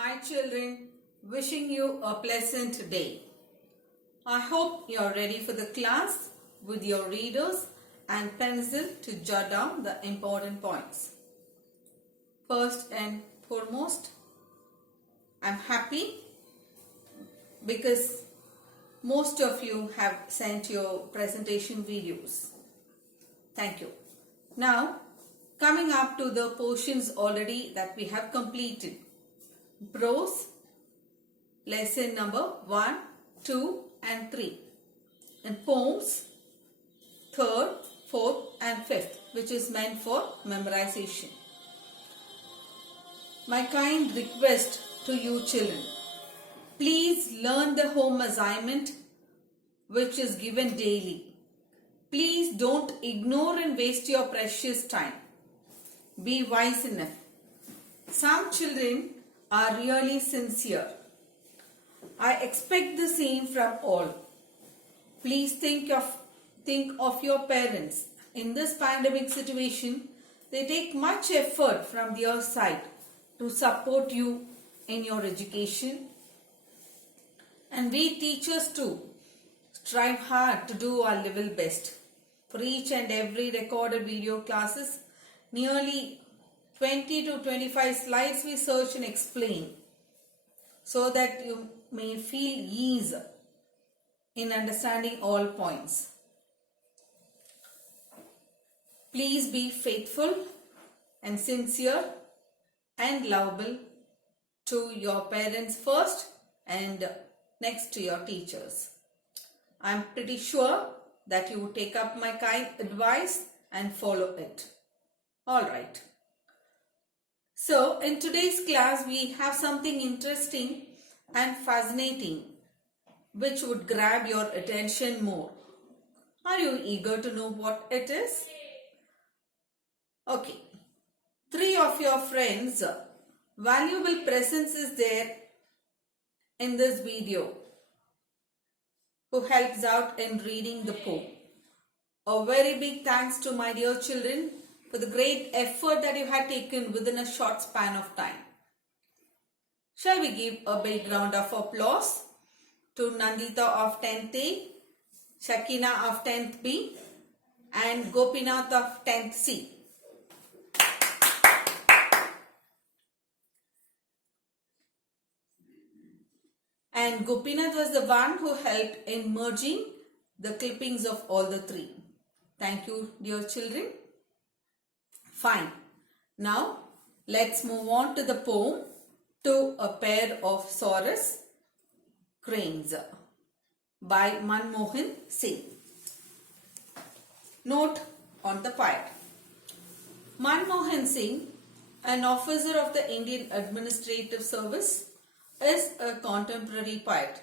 Hi children, wishing you a pleasant day. I hope you are ready for the class with your readers and pencil to jot down the important points. First and foremost, I am happy because most of you have sent your presentation videos. Thank you. Now, coming up to the portions already that we have completed. Prose, lesson number 1, 2 and 3. And poems, 3rd, 4th and 5th, which is meant for memorization. My kind request to you children, please learn the home assignment which is given daily. Please don't ignore and waste your precious time. Be wise enough. Some children are really sincere. I expect the same from all. Please think of your parents. In this pandemic situation, they take much effort from their side to support you in your education. And we teachers too strive hard to do our level best. For each and every recorded video classes, nearly 20 to 25 slides we search and explain so that you may feel ease in understanding all points. Please be faithful and sincere and lovable to your parents first and next to your teachers. I am pretty sure that you will take up my kind advice and follow it. Alright. So, in today's class, we have something interesting and fascinating which would grab your attention more. Are you eager to know what it is? Okay. 3 of your friends' valuable presence is there in this video who helps out in reading the poem. A very big thanks to my dear children for the great effort that you had taken within a short span of time. Shall we give a big round of applause to Nandita of 10th A, Shakina of 10th B and Gopinath of 10th C. And Gopinath was the one who helped in merging the clippings of all the 3. Thank you, dear children. Fine. Now, let's move on to the poem To a Pair of Saurus Cranes by Manmohan Singh. Note on the poet. Manmohan Singh, an officer of the Indian Administrative Service, is a contemporary poet.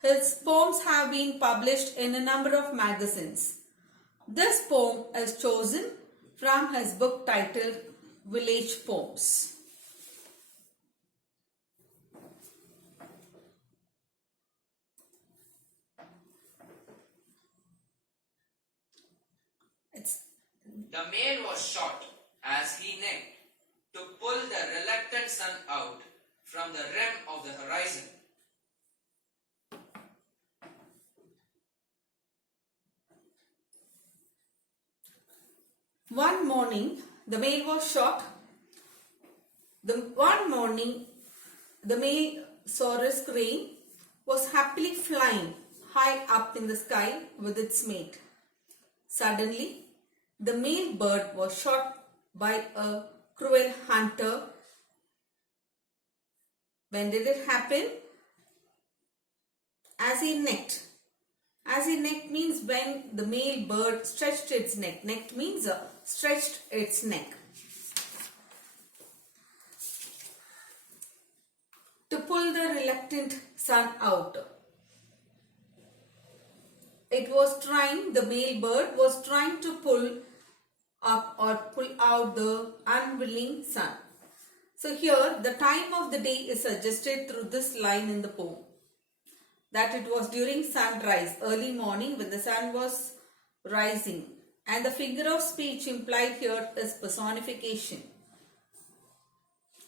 His poems have been published in a number of magazines. This poem is chosen from his book titled Village Poems. The male was shot as he necked to pull the reluctant sun out from the rim of the horizon. One morning, the male was shot. One morning, the male Saurus crane was happily flying high up in the sky with its mate. Suddenly, the male bird was shot by a cruel hunter. When did it happen? As he necked. As he necked means when the male bird stretched its neck. Necked means stretched its neck. To pull the reluctant sun out. The male bird was trying to pull up or pull out the unwilling sun. So here the time of the day is suggested through this line in the poem. That it was during sunrise, early morning when the sun was rising. And the figure of speech implied here is personification.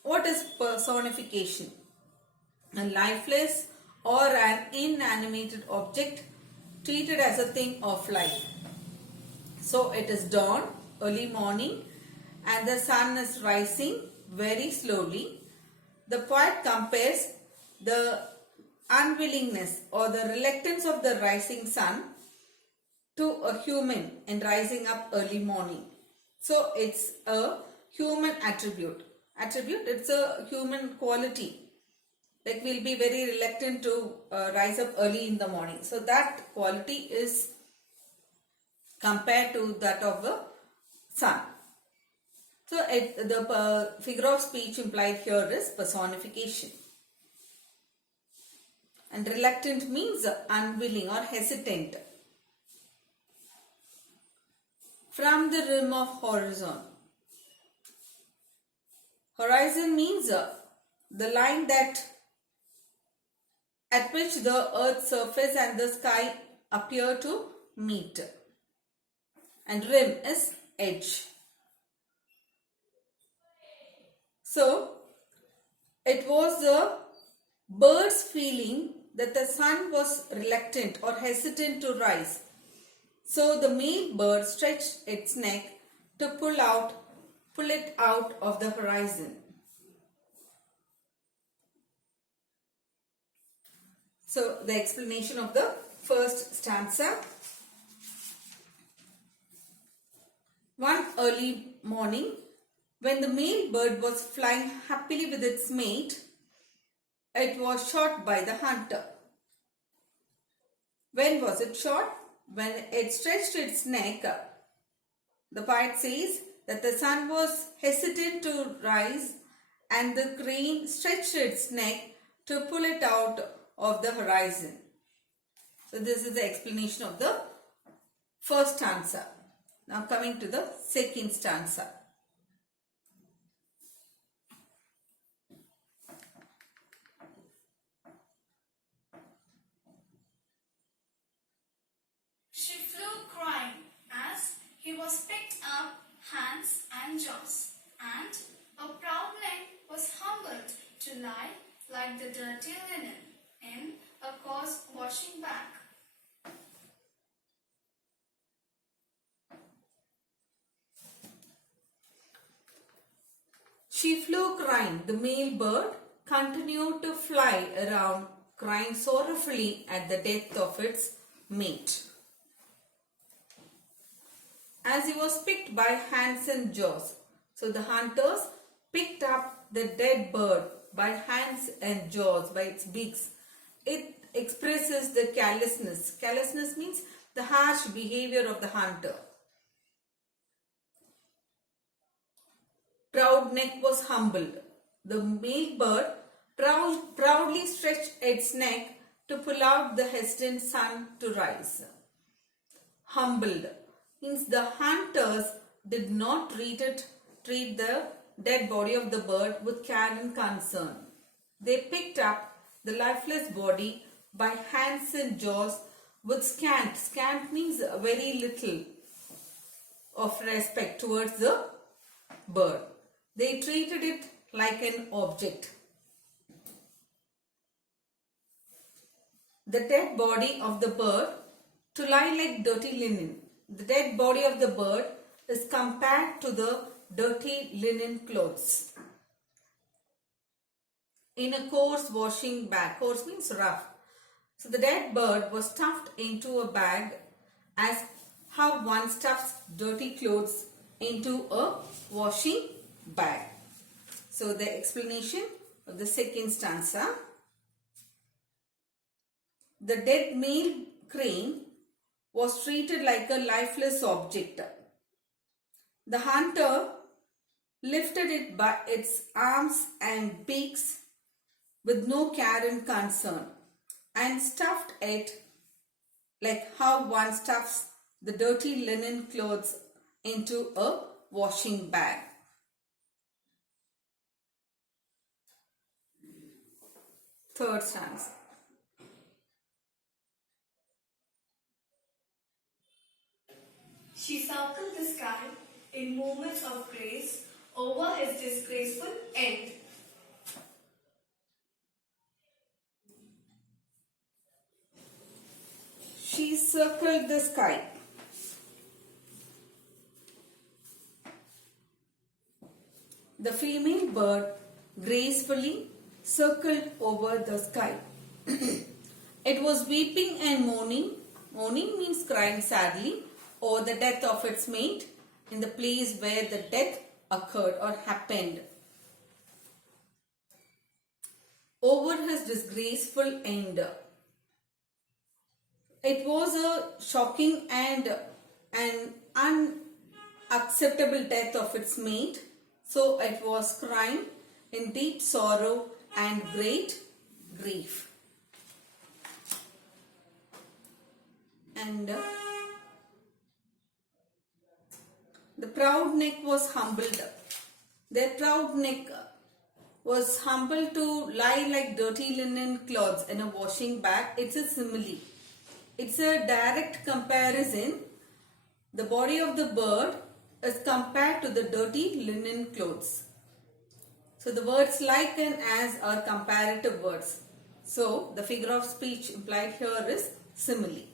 What is personification? A lifeless or an inanimated object treated as a thing of life. So it is dawn, early morning, and the sun is rising very slowly. The poet compares the unwillingness or the reluctance of the rising sun to a human in rising up early morning. So it's a human attribute. It's a human quality. Like we'll be very reluctant to rise up early in the morning. So that quality is compared to that of the sun. So the figure of speech implied here is personification. And reluctant means unwilling or hesitant. From the rim of horizon. Horizon means the line at which the earth's surface and the sky appear to meet. And rim is edge. So, it was the bird's feeling that the sun was reluctant or hesitant to rise. So, the male bird stretched its neck to pull it out of the horizon. So, the explanation of the first stanza. One early morning, when the male bird was flying happily with its mate, it was shot by the hunter. When was it shot? When it stretched its neck. The poet says that the sun was hesitant to rise and the crane stretched its neck to pull it out of the horizon. So this is the explanation of the first stanza. Now coming to the second stanza. She flew crying as he was picked up hands and jaws, and a proud neck was humbled to lie like the dirty linen in a coarse washing bag. She flew crying. The male bird continued to fly around, crying sorrowfully at the death of its mate. As he was picked by hands and jaws. So the hunters picked up the dead bird by hands and jaws, by its beaks. It expresses the callousness. Callousness means the harsh behavior of the hunter. Proud neck was humbled. The male bird proudly stretched its neck to pull out the hesitant sun to rise. Humbled means the hunters did not treat the dead body of the bird with care and concern. They picked up the lifeless body by hands and jaws with scant. Scant means very little of respect towards the bird. They treated it like an object. The dead body of the bird to lie like dirty linen. The dead body of the bird is compared to the dirty linen clothes in a coarse washing bag. Coarse means rough. So the dead bird was stuffed into a bag as how one stuffs dirty clothes into a washing bag. So the explanation of the second stanza. The dead male crane was treated like a lifeless object. The hunter lifted it by its arms and beaks with no care and concern and stuffed it like how one stuffs the dirty linen clothes into a washing bag. Third stanza. She circled the sky in movements of grace over his disgraceful end, circled the sky. The female bird gracefully circled over the sky. It was weeping and mourning. Mourning means crying sadly over the death of its mate in the place where the death occurred or happened. Over his disgraceful end. It was a shocking and an unacceptable death of its mate, so it was crying in deep sorrow and great grief. And the proud neck was humbled. Their proud neck was humbled to lie like dirty linen cloths in a washing bag. It's a simile. It's a direct comparison. The body of the bird is compared to the dirty linen clothes. So the words like and as are comparative words. So the figure of speech implied here is simile.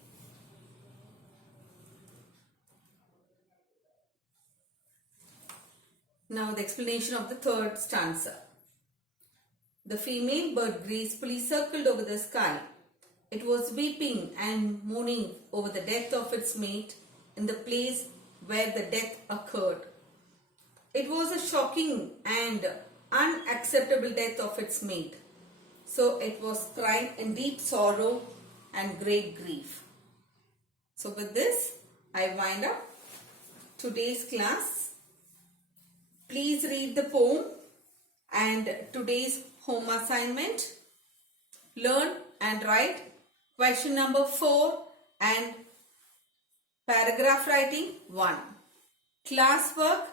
Now the explanation of the third stanza. The female bird gracefully circled over the sky. It was weeping and mourning over the death of its mate in the place where the death occurred. It was a shocking and unacceptable death of its mate. So it was crying in deep sorrow and great grief. So with this, I wind up today's class. Please read the poem and today's home assignment. Learn and write question number 4 and paragraph writing 1. Classwork,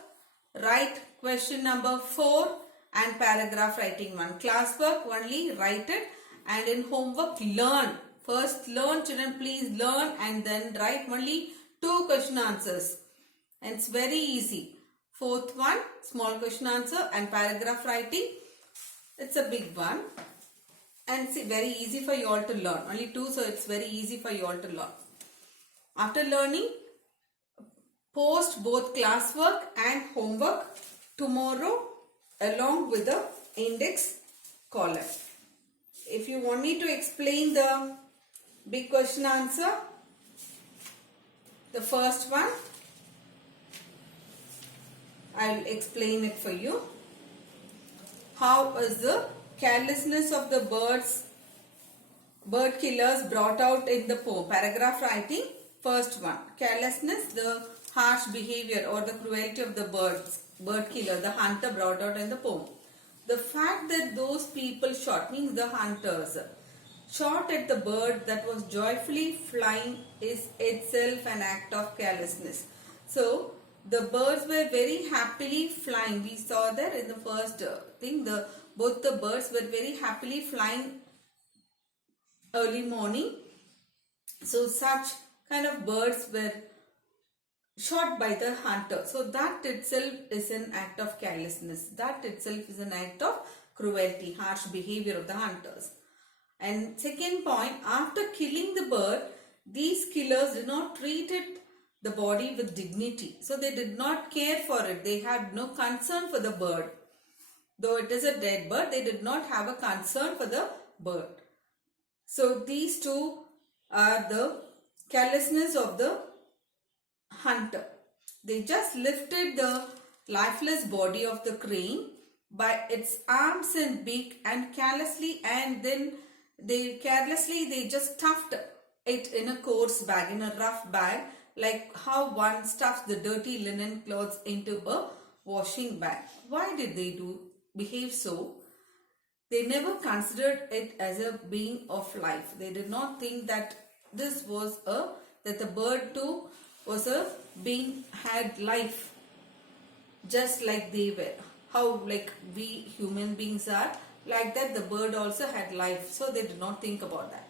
write question number 4 and paragraph writing 1. Classwork, only write it, and in homework learn. First learn, children, please learn, and then write only 2 question answers. And it's very easy. Fourth one, small question answer, and paragraph writing. It's a big one. And it's very easy for you all to learn. Only 2, so it's very easy for you all to learn. After learning, post both classwork and homework tomorrow along with the index column. If you want me to explain the big question answer, the first one, I'll explain it for you. How is the carelessness of the bird killers brought out in the poem? Paragraph writing, first one. Carelessness, the harsh behavior or the cruelty of the bird killer, the hunter, brought out in the poem. The fact that those people shot, means the hunters, shot at the bird that was joyfully flying is itself an act of carelessness. So, the birds were very happily flying. We saw that in the first thing. Both the birds were very happily flying early morning. So such kind of birds were shot by the hunter. So that itself is an act of carelessness. That itself is an act of cruelty, harsh behavior of the hunters. And second point, after killing the bird, these killers did not treat the body with dignity. So they did not care for it. They had no concern for the bird. Though it is a dead bird, they did not have a concern for the bird. So these two are the carelessness of the hunter. They just lifted the lifeless body of the crane by its arms and beak and then they just stuffed it in a coarse bag, in a rough bag, like how one stuffs the dirty linen clothes into a washing bag. Why did they behave so? They never considered it as a being of life. They did not think that this was that the bird too was a being, had life, just like they were. How like we human beings are, like that the bird also had life. So they did not think about that.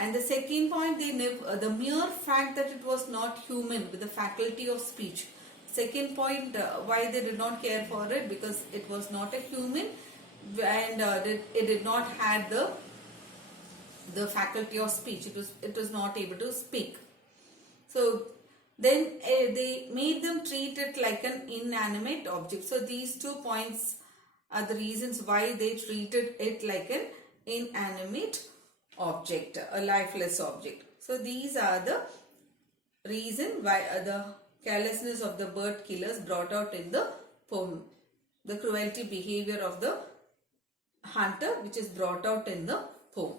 And the second point, the mere fact that it was not human with the faculty of speech. Second point, why they did not care for it, because it was not a human and it did not have the faculty of speech. It was not able to speak. So then they made them treat it like an inanimate object. So these 2 points are the reasons why they treated it like an inanimate object, a lifeless object. So these are the reason why the carelessness of the bird killers brought out in the poem. The cruelty behavior of the hunter which is brought out in the poem.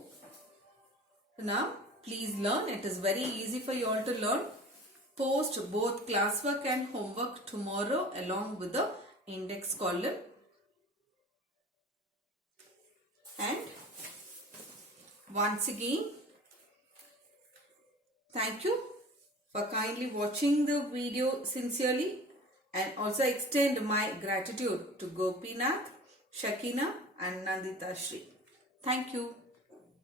So now please learn. It is very easy for you all to learn. Post both classwork and homework tomorrow along with the index column. And once again, thank you for kindly watching the video sincerely, and also extend my gratitude to Gopinath, Shakina and Nandita Shri. Thank you.